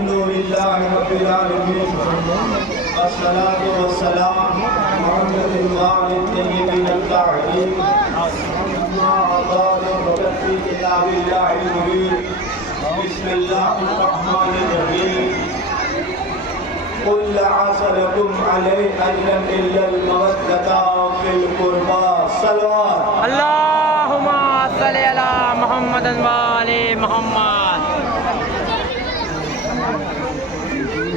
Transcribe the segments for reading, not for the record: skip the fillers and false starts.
الحمدللہ رب العالمین والصلاة والسلام محمد الوالد الطیبین الطاہرین اما بعد ففی کتاب اللہ المبین بسم اللہ الرحمن الرحیم قل لعس لكم علیہ اجرا الا المودۃ فی القربى صلوات اللہم صلی علی محمد وآل محمد۔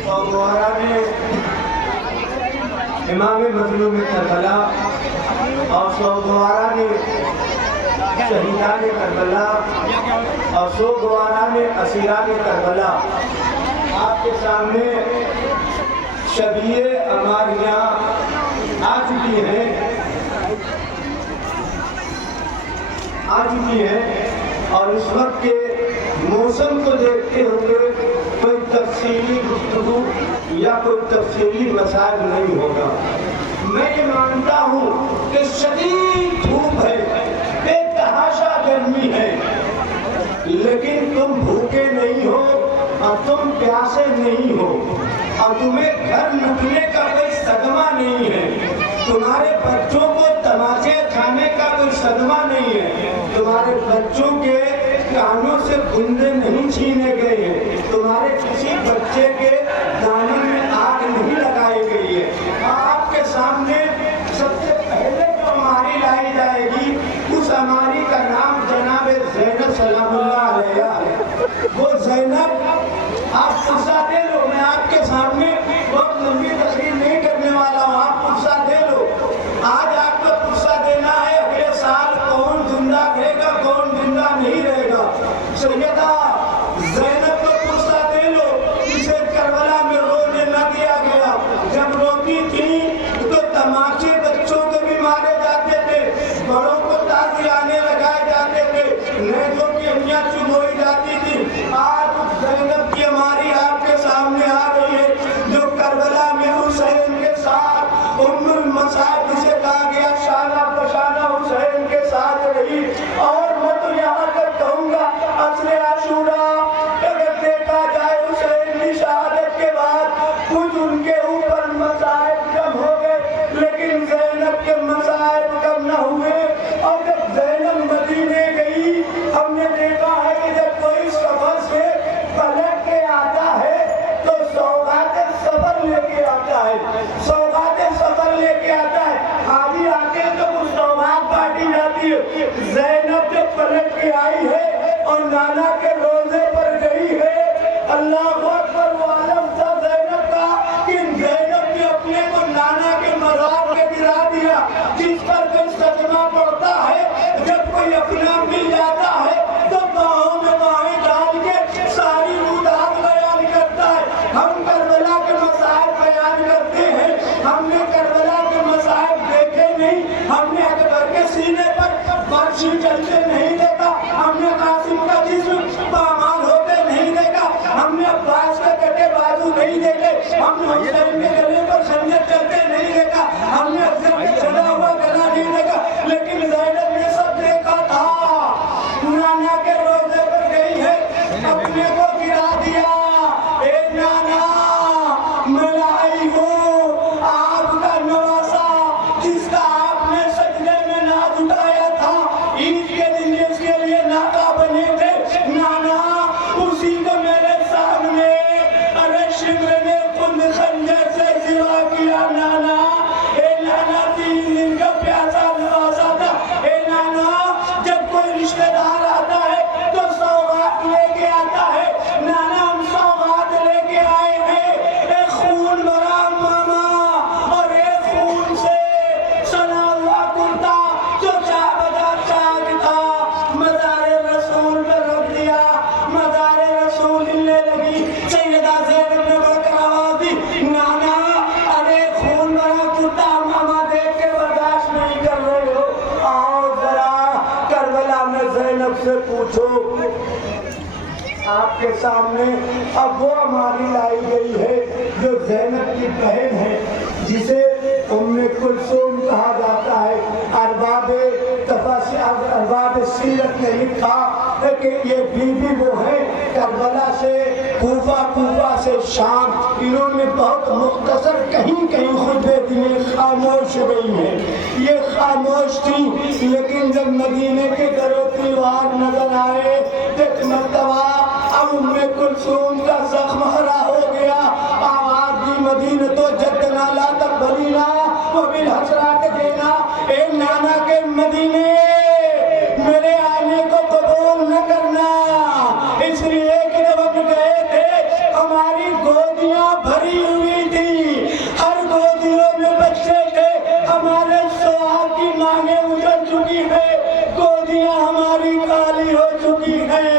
مولانا نے امام مظلوم کربلا اور سوگوارہ نے شہیدان کربلا اور سوگوارہ نے اسیران کربلا آپ کے سامنے شبیہ عماریاں آ چکی ہیں اور اس وقت کے موسم کو دیکھتے ہوئے کوئی تفصیلی گفتگو یا کوئی تفصیلی مسائل نہیں ہوگا۔ میں یہ مانتا ہوں کہ شدید دھوپ ہے، بے تحاشا گرمی ہے، لیکن تم بھوکے نہیں ہو اور تم پیاسے نہیں ہو اور تمہیں گھر لٹنے کا کوئی صدمہ نہیں ہے، تمہارے بچوں کو تماچے کھانے کا کوئی صدمہ نہیں ہے، تمہارے بچوں کے کانوں سے گندے نہیں چھینے گئے ہیں، تمہارے کسی بچے کے دانے میں آگ نہیں لگائی گئی ہے۔ آپ کے سامنے سب سے پہلے جو ہماری لائی جائے گی اس ہماری کا نام جناب زینب سلام اللہ علیہ ہے۔ وہ زینب آپ قصہ دے لو، میں آپ کے سامنے بہت لمبی تقریر نہیں کرنے والا ہوں، آپ قصہ دے لو۔ آج آپ کو قصہ دینا ہے اگلے سال کون زندہ رہے گا کون زندہ نہیں رہے گا۔ سیدہ زینب کو قصہ دے لو، اسے کربلا میں رونے نہ دیا گیا، جب روتی تھی تو تماچے بچوں کو بھی مارے جاتے تھے، بڑوں کو تازیانے لگائے جاتے تھے، نیزوں کی انیاں چبوئی جاتی تھی۔ آج زینب کی ہماری آپ کے سامنے آ رہی ہے جو کربلا میں حسین کے ساتھ ام المصائب جسے کہا گیا شانہ بشانہ حسین کے ساتھ رہی۔ اور میں تو یہاں تک کہوں گا عصر عاشورہ اگر دیکھا جائے حسین کی شہادت کے بعد کچھ ان کے اوپر مصائب کم ہو گئے لیکن زینب کے مصائب کم نہ ہوئے۔ اور جب زینب مدینے گئی ہم نے دیکھا ہے کہ جب کوئی سفر سے پلٹ کے آتا ہے تو سوغات سفر لے کے آتا ہے، سوغات سفر لے کے آتا ہے، حاجی آتے ہیں تو کچھ سوغات بانٹی جاتی ہے۔ زینب جو پلٹ کے آئی ہے اور نانا کے روزے پر گئی ہے، اللہ اکبر، وہ عالم تھا زینب کا کہ زینب نے اپنے کو نانا کے مزار پہ گرا دیا، جس پر کوئی صدمہ پڑتا ہے جب کوئی اپنا مل جاتا ہے تو باہوں میں باہیں ڈال کے ساری رودات بیان کرتا ہے۔ ہم کربلا کے مسائل بیان کرتے ہیں، ہم نے کربلا کے مسائل دیکھے نہیں، ہم نے اکبر کے سینے پر برچھی چلتے نہیں دیکھا، ہم نے قاسم کا جسم پامال ہوتے نہیں دیکھا، ہم نے عباس کے کٹے بازو نہیں دیکھے، ہم نے حسین کے گلے پر خنجر چلتے نہیں دیکھا، ہم نے افضل کے چلا ہوا گلا نہیں دیکھا، لیکن زینب نے سب دیکھا تھا۔ نانا کے روزے پر گئی ہے، اپنے کو گرا دیا، اے نانا میں لائی ہوں آپ کا نواسا جس کا آپ نے سجدے میں ناز اٹھایا تھا، عید کے دن جس کے لیے ناکا بنے تھے، نانا اسی کو میرے سامنے ارے شبر نے خود خنجر سے سوا کیا۔ نانا اے نانا 3 دن کا پیاسا نواسا تھا، اے نانا جب کوئی رشتہ دار آتا ہے تو سوغات لے کے آتا ہے، نانا ہم سوغات لے کے آئے ہیں، ایک خون بھرا ماما اور ایک خون سے سنا ہوا کرتا جو چاہ بجا چاک تھا، مزار رسول پر رکھ دیا، مزار رسول ہلنے لگی، سیدہ زینب نے بڑھ کر آواز دی، نانا ارے خون بھرا کرتا ماما دیکھ کے برداشت نہیں کر رہے ہو، آؤ ذرا کربلا میں زینب سے پوچھو۔ آپ کے سامنے اب وہ ہماری لائی گئی ہے جو زینب کی بہن ہے، جسے ام کلثوم کہا جاتا ہے۔ ارباب سیرت نے لکھا کہ یہ بی بی وہ ہے کربلا سے کوفہ سے شام، انہوں نے بہت مختصر کہیں کہیں خطبے دیے، خاموش رہی ہیں، یہ خاموش تھی، لیکن جب مدینے کے در و دیوار نظر آئے ایک مرتبہ اب ام کلثوم کا زخم ہرا ہو گیا، آواز دی مدینہ تو جدنا لا تقبلینا وبالحسرات دینا، اے نانا کے مدینے میرے آنے کو قبول نہ کرنا، اس لیے کہ جب ہم گئے تھے ہماری گودیاں بھری ہوئی تھی، ہر گودیوں میں بچے تھے، ہمارے سوال کی مانگیں اجڑ چکی ہیں، گودیاں ہماری خالی ہو چکی ہیں،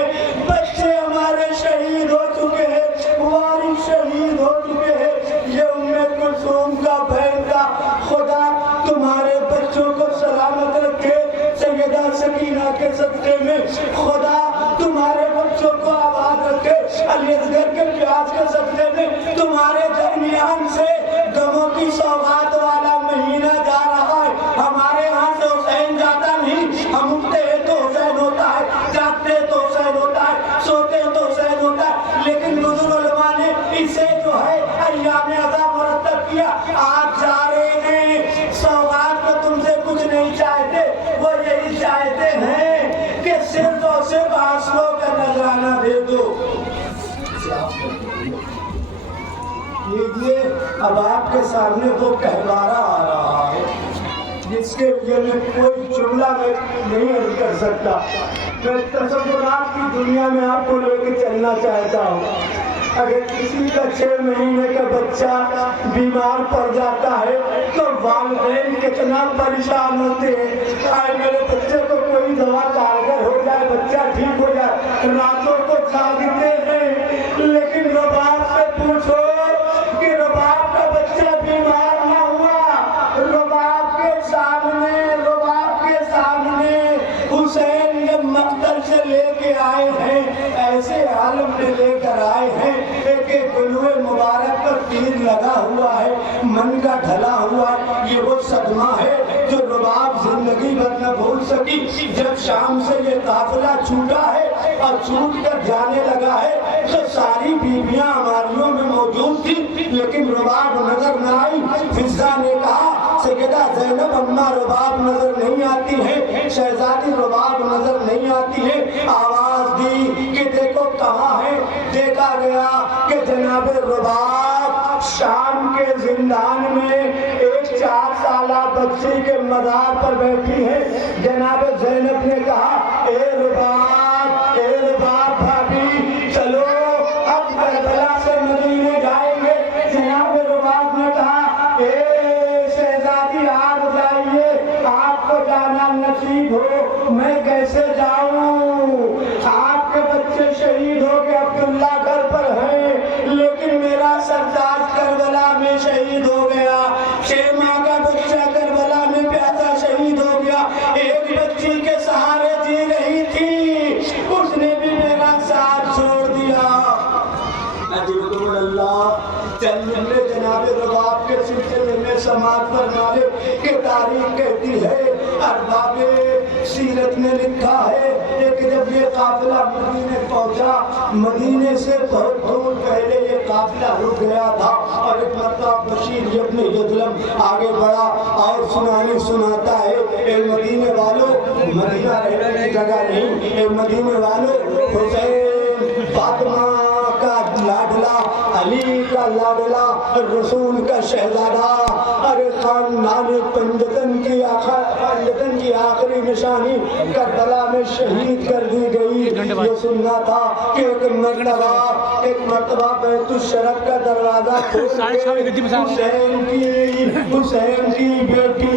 بچے ہمارے شہید ہو چکے ہیں، وارث شہید ہو چکے ہیں، یہ ام کلثوم کا بہن کا خدا تمہارے بچوں کو سلامت رکھے، سیدہ سکینہ کے صدقے میں خدا تمہارے بچوں کو آباد رکھے، علی اصغر کے پیاس کے صدقے میں تمہارے درمیان سے غموں کی سوغات والا مہینہ جا رہا ہے، ہمارے ہاں سے حسین جاتا نہیں، ہم اٹھتے ہیں تو حسین ہوتا ہے، جاگتے تو حسین ہوتا ہے، سوتے تو حسین ہوتا ہے، لیکن بزرگ علماء نے اسے جو ہے ایام عذاب مرتب کیا، آپ جا رہے ہیں سوغات کو تم سے کچھ نہیں چاہتے، وہ یہی چاہتے ہیں کہ صرف اور صرف آنسوؤں کا نذرانہ دے دو۔ یہ اب آپ کے سامنے وہ کہوارہ آ رہا ہے جس کے لیے میں کوئی جملہ میں نہیں عرض کر سکتا، میں تصورات کی دنیا میں آپ کو لے کے چلنا چاہتا ہوں۔ اگر کسی کا 6 مہینے کا بچہ بیمار پڑ جاتا ہے تو والدین کتنا پریشان ہوتے ہیں، آئے میرے بچے کو کوئی دوا کارگر ہو جائے، بچہ ٹھیک ہو جائے، راتوں کو جاگتے ہیں، لیکن رباب سے پوچھو کہ رباب کا بچہ بیمار نہ ہوا، رباب کے سامنے حسین جب مقتل سے لے کے آئے ہیں، ایسے عالم میں لے کر آئے ہیں، ایک گلوے مبارک پر تیر لگا ہوا ہے، منگا ڈھلا ہوا ہے، یہ وہ صدمہ ہے جو رباب زندگی بھر نہ بھول سکی۔ جب شام سے یہ قافلہ چھوٹا ہے اور چھوٹ کر جانے لگا ہے تو ساری بیویاں ہماریوں میں موجود تھی، لیکن رباب نظر نہ آئی۔ فضہ نے کہا سیدہ زینب اماں رباب نظر نہیں آتی ہے، شہزادی رباب نظر نہیں آتی ہے، آواز دی کہ دیکھو کہاں ہے، دیکھا گیا کہ جناب رباب شام کے زندان میں ایک 4 سالہ بچی کے مزار پر بیٹھی ہے۔ جناب زینب نے کہا اے رباب بھابی چلو اب کربلا سے مدینے جائیں گے۔ جناب رباب نے کہا اے شہزادی آپ جائیے، آپ کو جانا نصیب ہو، میں کیسے جاؤں، آپ کے بچے شہید ہو کے عبداللہ گھر پر ہیں، لیکن میرا سرتاج کربلا میں شہید ہو گیا، 6 ماہ کا بچہ کربلا میں پیاسا شہید ہو گیا، ایک بچی کے سہارے جی رہی تھی، اس نے بھی میرا ساتھ چھوڑ دیا۔ اجرکم اللہ چند جملے جناب رباب کے سلسلے میں سماعت فرمائے کہ تاریخ کہتی ہے، ارباب سیرت نے لکھا ہے کہ جب یہ قافلہ مدینے پہنچا، مدینے سے بہت دور پہلے یہ قافلہ رک گیا تھا، اور ایک مرتبہ بشیر ابن یظلم آگے بڑھا اور سناتا ہے اے مدینے والوں، مدینہ رہنے کی جگہ نہیں، اے مدینے والوں، حسین فاطمہ کا لاڈلا، علی کا لاڈلا، رسول کا شہزادہ، ارے خاندان پنجتن کی آخری نشانی کربلا میں شہید کر دی گئی۔ یہ سننا تھا کہ ایک مرتبہ بیت الشرف کا دروازہ کھول کے حسین کی بیٹی،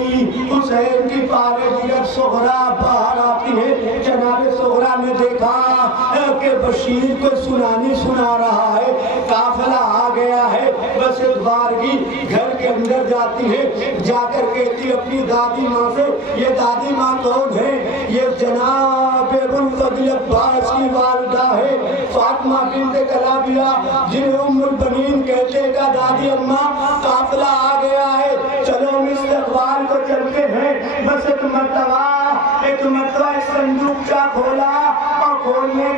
حسین کی پارے دیگر سغرا باہر آتی ہے۔ جناب سغرا نے دیکھا کہ بشیر کو سنا رہا ہے، قافلہ آ گیا ہے، بس ایک بارگی گھر کے اندر جاتی ہے، جا کر کہتی اپنی دادی ماں سے، یہ دادی ماں کون ہے؟ یہ جناب ابوالفضل عباس کی والدہ ہے، فاطمہ بنت کلابیہ، جنہیں ام البنین کہتے کا دادی اماں، قافلہ آ گیا ہے، چلو ہم استقبال کو چلتے ہیں۔ بس ایک مرتبہ صندوق کھولا، اور کھولنے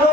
2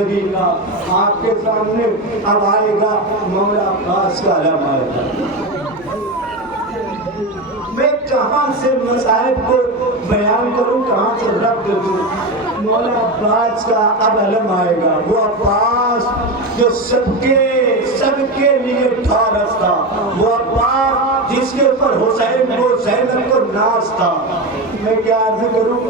زندگی کا آپ کے سامنے اب آئے گا مولا عباس کا علم آئے گا۔ میں کہاں سے مصائب کو بیان کروں، کہاں سے رب دوں؟ مولا عباس کا اب علم آئے گا، وہ عباس جو سب کے لیے ٹھارس تھا، وہ عباس جس کے اوپر حسین کو زینب کو ناز تھا۔ میں کیا عرض کروں،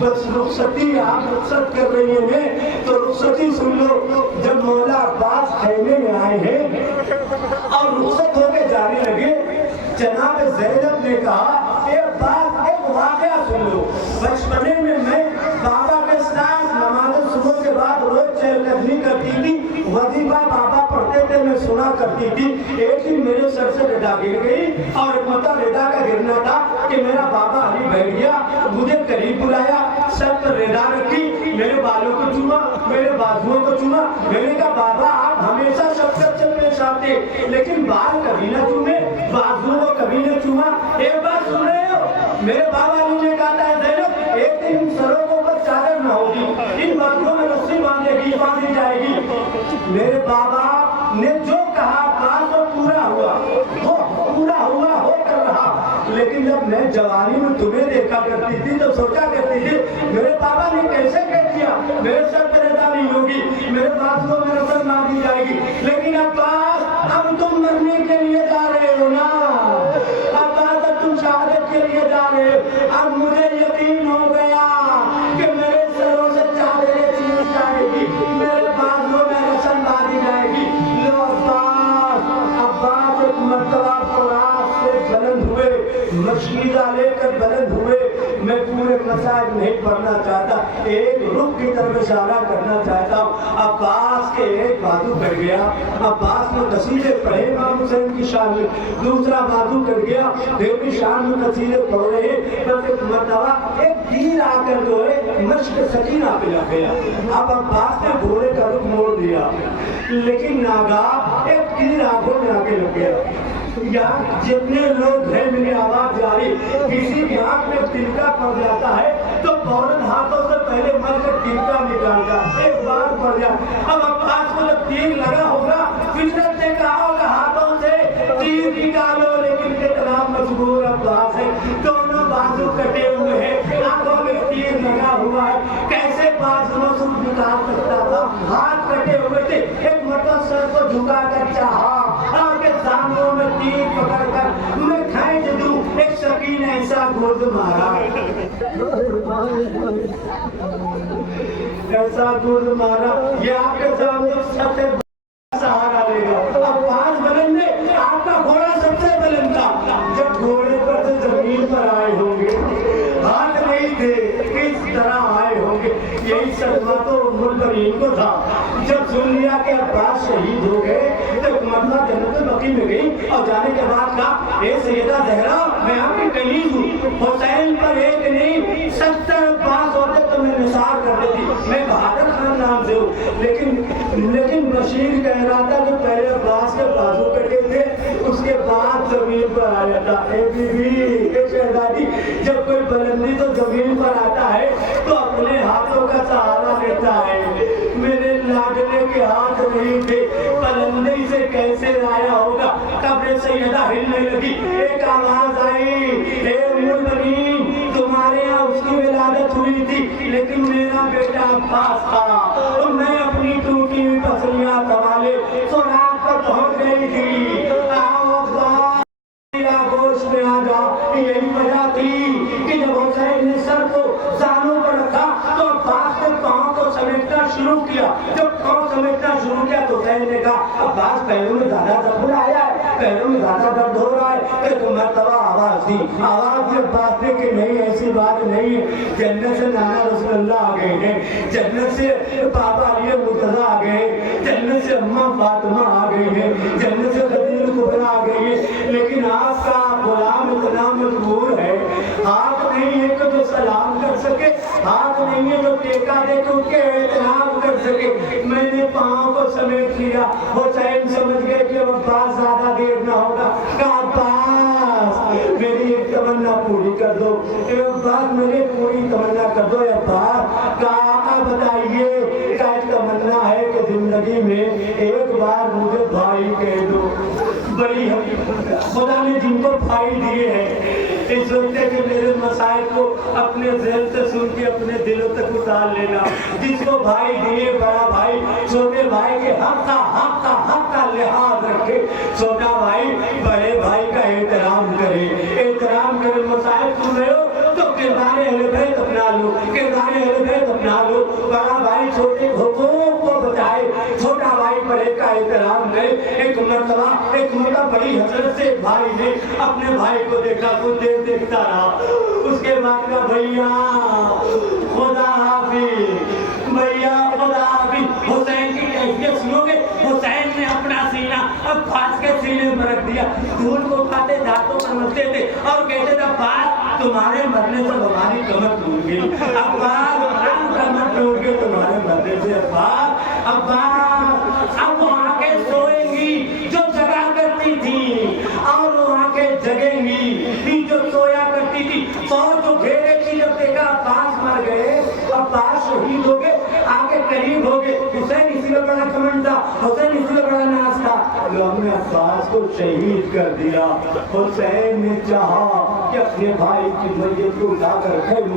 بس رخصتی آپ رخصت کر رہی ہیں تو رخصتی سن لو۔ جب مولا عباس خیمے میں آئے ہیں اور رخصت ہو کے جانے لگے، جناب زینب نے کہا ایک بات، ایک واقعہ سن لو۔ بچپنے میں بابا کے ساتھ نماز صبح کے بعد روز چہل قدمی کرتی تھی، وظیفہ بابا پڑھتے تھے، میں سنا کرتی تھی۔ ایک دن میرے سر سے ردا گر گئی اور ایک مرتبہ ردا کا گرنا تھا کہ میرا بابا علی بیٹھ گیا، مجھے قریب بلایا، سر پر ردا رکھی، میرے بالوں کو چوما، میرے بازوؤں کو چوما۔ میں نے کہا بابا آپ ہمیشہ شفقت سے پیش آتے لیکن بال کبھی نہ چومے، بازوؤں کو کبھی نہ چوما۔ ایک بات سن رہے ہو، میرے بابا علی نے کہا تھا زینب ایک دن ان سروں کو پر چادر نہ ہوگی، ان بازوؤں میں رسی باندھی جائے گی۔ میرے بابا نے جو کہا بات وہ پورا ہوا، وہ پورا ہوا ہو کر رہا۔ لیکن جب میں جوانی میں تمہیں دیکھا کرتی تھی تو سوچا کرتی تھی میرے بابا نے کیسے کہہ دیا میرے سر پہ رضا نہیں ہوگی، میرے بازوؤں میں رسن باندھی جائے گی۔ لیکن عباس اب تم مرنے کے لیے جا رہے ہو نا، عباس اب تم شہادت کے لیے جا رہے ہو۔ اب مجھے یقین ہو گیا کہ میرے سروں سے چادریں چھین جائے گی، میرے بازوؤں میں رسن باندھی جائے گی۔ لو عباس ایک مرتبہ فراق سے بلند ہوئے، مشکیزہ لے کر بلند ہوئے۔ میں پورے مسائل نہیں پڑھنا چاہتا، ایک رخ کی طرف اشارہ کرنا چاہتا ہوں۔ عباس کے ایک بازو کٹ گیا، عباس نے قصیدے پڑھے امام حسین کی شان میں، دوسرا بازو کٹ گیا، دیوی شان میں قصیدے پڑھ رہے۔ بس ایک مرتبہ ایک تیر آ کر جو ہے مشق سکینہ پہ لگ گیا۔ اب عباس نے گھوڑے کا رخ موڑ دیا، لیکن ناگاہ ایک تیر آنکھوں میں آ کے لگ گیا۔ یہاں جتنے لوگ ہیں میری آواز جاری، کسی کی آنکھ میں تلکا پڑ جاتا ہے تو فوراً ہاتھوں سے پہلے مر کر تلکا نکالتا، ایک بار پڑ جائے۔ اب عباس کو جب تیر لگا ہوگا فطرت نے کہا ہوگا ہاتھوں سے تیر نکالو، لیکن کتنا مجبور عباس ہے، دونوں بازو کٹے ہوئے ہیں، آنکھوں میں تیر لگا ہوا ہے، کیسے بازو سے نکال سکتا تھا، ہاتھ کٹے ہوئے تھے۔ ایک مرتبہ سر کو جھکا کر چاہا آپ کے سامنے میں تیر پکڑ کر میں کھینچ دوں، ایک سکین ایسا گرد مارا، ایسا گرد مارا، یہ آپ کے سامنے سب سے بڑا سہارا لے گا۔ عباس بلند ہے، آپ کا گھوڑا سب سے بلند تھا، جب گھوڑے پر سے زمین پر آئے ہوں گے، ہاتھ نہیں تھے، کس طرح آئے ہوں گے۔ یہی صدمہ تو ام البنین کو تھا، جب سن لیا کہ عباس شہید ہو گئے تو مرتبہ جنت البقیع میں گئی اور جانے کے بعد کہا اے سیدہ زہرا میں آپ کی کنیز ہوں، حسین پر ایک نہیں 70 عباس ہوتے تو میں نثار کر دیتی، میں بہادر خاندان سے ہوں۔ لیکن بشیر کہہ رہا تھا کہ پہلے عباس کے بازو کٹے تھے، اس کے بعد زمین پر آیا تھا۔ اے بی بی، اے شہزادی، جب کوئی بلندی تو زمین پر آتا ہے تو اپنے ہاتھوں کا سہارا لیتا ہے، میرے لاڈلے کے ہاتھ نہیں تھے، بلندی سے کیسے آیا ہوگا۔ قبر سیدہ ہلنے لگی، ایک آواز آئی اے ام البنین تمہارے یہاں اس کی ولادت ہوئی تھی لیکن میرا بیٹا عباس تھا، اور میں اپنی ٹوٹی ہوئی پسلیاں سنبھالے سراغ پر پہنچ گئی تھی، آؤ عباس گوشت میں آ جا۔ یہی وجہ تھی کہ جب حسین نے سر کو زانوں پر رکھا تو عباس نے پاؤں کو سمیٹنا شروع کیا، جب پاؤں سمیٹنا شروع کیا تو حسین نے کہا عباس پیروں میں زیادہ زخم آیا ہے، پیروں میں زیادہ درد ہو رہا ہے۔ ایک مرتبہ آواز دی، آواز یہ بات ہے کہ نہیں ایسی بات نہیں ہے، جنت سے نانا رسول اللہ آ گئے ہیں، جنت سے بابا علی مرتضیٰ آ گئے، جنت سے اماں فاطمہ آ گئی ہے، جنت سے خدیجہ کبریٰ آ گئی ہے، لیکن آپ کا غلام اتنا مجبور ہے، ہاتھ نہیں ہے کہ جو سلام کر سکے، ہاتھ نہیں ہے جو ٹیکا دے کے ان کے احترام کر سکے۔ میں نے پاؤں کو سمیٹ لیا، حسین سمجھ گئے کہ عباس زیادہ دیر نہ ہوگا، کہا عباس میری ایک تمنا پوری کر دو، اے عباس میری پوری تمنا کر دو۔ عباس کہا بتائیے کیا تمنا ہے؟ نے جن کو بھائی دیے ہیں اس وقت کہ میرے مسائل کو اپنے ذہن سے سن کے اپنے دلوں تک اتار لینا. جس کو بھائی دیے بڑا بھائی چھوٹے بھائی کے حق کا لحاظ رکھے. چھوٹا بھائی بڑے بھائی کا احترام کرے. مسائل سن رہے ہو تو کردار اہل بیت اپنا لو. بڑا بھائی چھوٹے حقوق کو بچائے, چھوٹا بھائی بڑے کا احترام کرے. ایک مرتبہ بڑی حسرت سے بھائی نے اپنے بھائی کو دیکھا, کچھ دیر دیکھتا رہا. اس کے بعد کہا بھیا خدا حافظ. حسین کی کیفیت سنو گے. حسین نے اپنا سینہ عباس کے سینے میں رکھ دیا. دھول کو کھاتے دھاتوں پر مرتے تھے اور کہتے تھے عباس تمہارے مرنے سے ہماری کمر ٹوٹ گئی. عباس کمر ٹوٹ گئی تمہارے مرنے سے. عباس اب وہ آنکھیں سوئیں گی جو جگا کرتی تھی اور وہ آنکھیں جگیں گی جو سویا کرتی تھی. فوج جو گھیرے کی جب دیکھا عباس مر گئے, عباس شہید ہو گئے, آگے قریب ہو گئے. حسین اسی میں بڑا کمنڈ تھا, حسین اسی میں بڑا ناز تھا. لوگوں نے عباس کو شہید کر دیا. حسین نے چاہا کہ اپنے بھائی کی میت کو اٹھا کر خیمے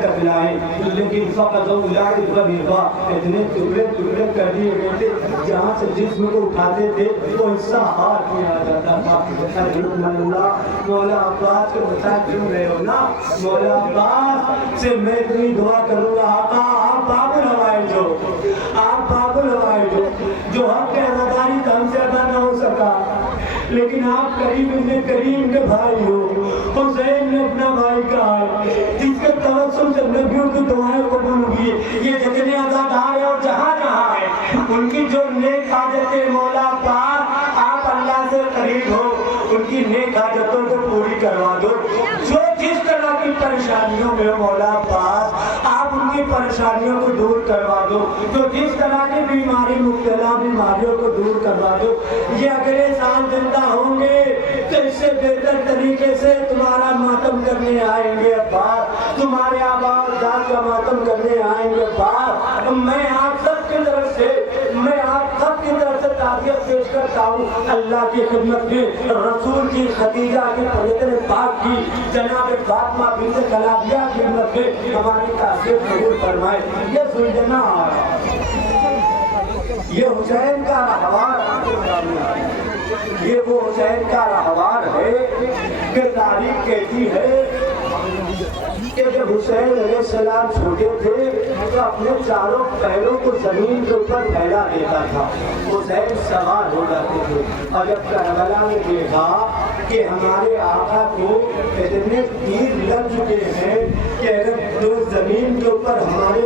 تک لائے, لیکن فقط اتنے ٹکڑے کر دیے گئے تھے جہاں سے جسم کو اٹھاتے تھے وہ حصہ ہاتھ میں آ جاتا تھا. مولا عباس کے مسائل سن رہے ہو نا, مولا عباس سے میں اتنی دعا کروں گا آقا آپ باب الحوائج جو حق کے اداداری تو ہم سے ادا نہ ہو سکا, لیکن آپ کریم کے بھائی ہو. حسین نے اپنا بھائی کہا جس کے توسل سے نبیوں کی دعائیں قبول ہوئی. یہ جتنے عزادار ہیں اور جہاں ہیں ان کی جو نیک حاجتیں مولا پاک آپ اللہ سے قریب ہو, ان کی نیک حاجتوں کو پوری کروا دو. جو جس طرح کی پریشانیوں میں مولا پاک آپ ان کی پریشانیوں کو دور کروا دو. جو جس طرح کی بیماریوں کو دور کروا دو. یہ اگلے سال زندہ ہوں گے تو اس سے بہتر طریقے سے تمہارا ماتم کرنے آئیں گے عباس, تمہارے آبا و اجداد کا ماتم کرنے آئیں گے عباس. میں آپ سب کی طرف سے تعزیت پیش کرتا ہوں اللہ کی خدمت میں. رسول کی خدیجہ کی پوتر پاک کی جناب فاطمہ بنت کلابیہ کی خدمت میں ہماری تعزیت قبول فرمائے. یہ سلجھنا یہ حسین کا رہوار ہے کہ تاریخ کہتی ہے کہ جب حسین علیہ السلام چھوٹے تھے تو اپنے چاروں پیروں کو زمین کے اوپر پھیلا دیتا تھا. حسین سوار ہو جاتے تھے اور جب کربلا میں دیکھا کہ ہمارے آقا کو اتنے تیر لگ چکے ہیں کہ اگر جو زمین کے اوپر ہمارے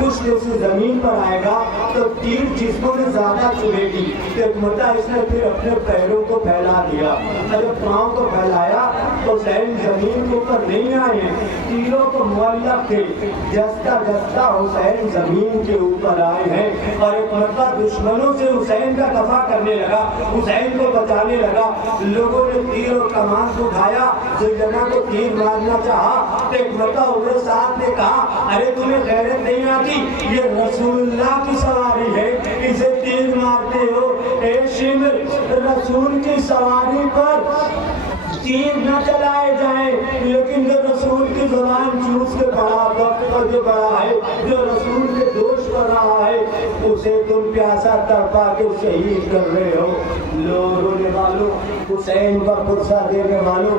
کچھ سے زمین پر آئے گا تو تیر جسموں میں زیادہ چلے گی. ایک مرتبہ اس نے پھر اپنے پیروں کو پھیلا دیا. جب پاؤں کو پھیلایا تو حسین زمین کے اوپر نہیں آئے, تیروں کو معلق تھے. جستا حسین زمین کے اوپر آئے ہیں اور ایک مرتبہ دشمنوں سے حسین کا دفاع کرنے لگا, حسین کو بچانے لگا. لوگوں نے تیر اور کمان کو اٹھایا, زیدنا کو تیر مارنا چاہا تو ایک مرتبہ عمر صاحب نے کہا ارے تمہیں غیرت نہیں آتی, یہ رسول اللہ کی سواری ہے, اسے تیر مارتے ہو. اے شمر, رسول کی سواری پر تیر نہ چلائے جائیں, لیکن جو رسول کی زبان چوس کے بڑا وقت پر جو بڑا ہے, جو رسول کے دوش پر رہا ہے, اسے تم پیاسا تڑپا کے شہید کر رہے ہو. لو رونے والوں, حسین کا پرسہ دینے والوں,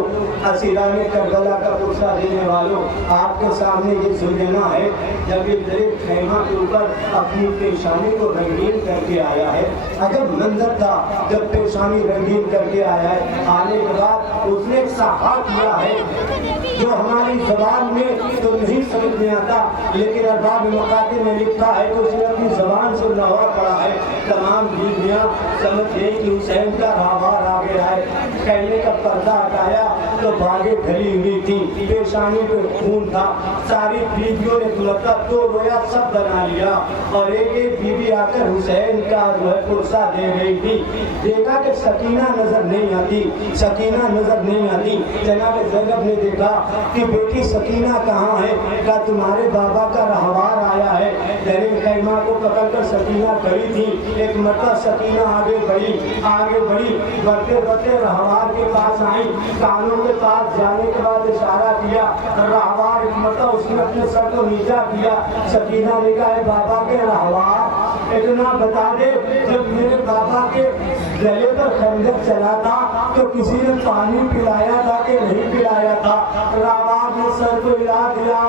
اسیران کربلا کا پرسہ دینے والوں, آپ کے سامنے یہ سلجھنا ہے. جب ایک غریب خیمہ کے اوپر اپنی پیشانی کو رنگین کر کے آیا ہے, عجب منظر تھا جب پیشانی رنگین کر کے آیا ہے. آنے کے بعد اس نے ایک صحابہ کیا ہے جو ہماری زبان میں تو نہیں سمجھ میں آتا, لیکن ارباب مقاصد میں لکھا ہے تو اس نے اپنی زبان سے لاہور پڑا ہے. تمام بیویاں سمجھ گئی کہ حسین کا راہوار آ گیا ہے. کہنے کا پردہ ہٹایا تو باغیں بھری ہوئی تھی, پیشانی پہ خون تھا. ساری بیویوں نے مطلب تو رویا سب بنا لیا، اور ایک بیوی آ کر حسین کا جو ہے پرسہ دے رہی تھی، دیکھا کہ سکینہ نظر نہیں آتی، سکینہ نظر نہیں آتی۔ جناب زینب نے دیکھا کہ بیٹی سکینہ کہاں ہے؟ کہا تمہارے بابا کا رہوار آیا ہے۔ زین خیمہ کو پکڑ کر سکینہ کھڑی تھی، ایک مرتبہ سکینہ آگے بڑھی، بڑھتے بڑھتے رہوار کے پاس آئی، کانوں کے پاس جانے کے بعد اشارہ کیا، رہوار ایک مرتبہ اس نے اپنے سر کو نیچا کیا۔ سکینہ نے کہا اے بابا کے رہوار، اتنا بتا دے جب میرے بابا کے گلے پر خنجر چلا تھا تو کسی نے پانی پلایا تھا کہ نہیں پلایا تھا؟ رہوار نے سر کو ہلا دیا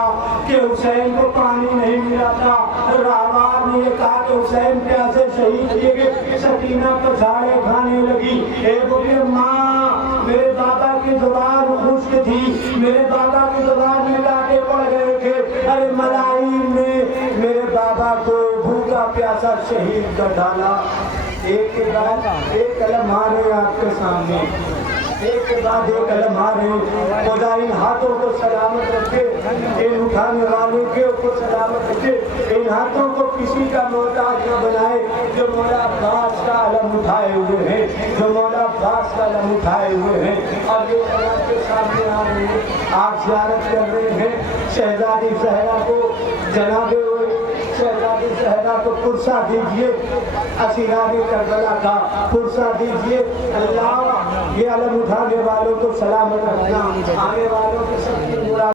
کہ حسین کو پانی نہیں ملا تھا۔ رہوار نے یہ کہا کہ حسین پیاسے شہید کیے گئے۔ سکینہ پر جھاڑے کھانے لگی، اے بولی ماں میرے بابا کی زبان خشک تھی، میرے بابا کی زبان میں کانٹے پڑ گئے تھے، ارے ملائن نے میرے بابا کو بھوکا پیاسا شہید کر ڈالا۔ ایک کے بعد ایک قلم آ رہے آپ کے سامنے، ایک کے بعد ایک قلم آ رہے۔ خدا ان ہاتھوں کو سلامت رکھے، ان اٹھانے والوں کے کو سلامت رکھے، ان ہاتھوں کو کسی کا محتاج نہ بنائے، جو مولا عباس کا علم اٹھائے ہوئے ہیں، جو مولا عباس کا علم اٹھائے ہوئے ہیں۔ اور یہ آپ کے سامنے آ رہے ہیں، آپ زیارت کر رہے ہیں شہزادی زہرا کو، جناب شہزادی زہرا کو پرسہ دیجئے، اسیران کربلا کا پرسہ دیجئے۔ اللہ یہ علم اٹھانے والوں کو سلامت رکھنا، آنے والوں کے سب کی مراد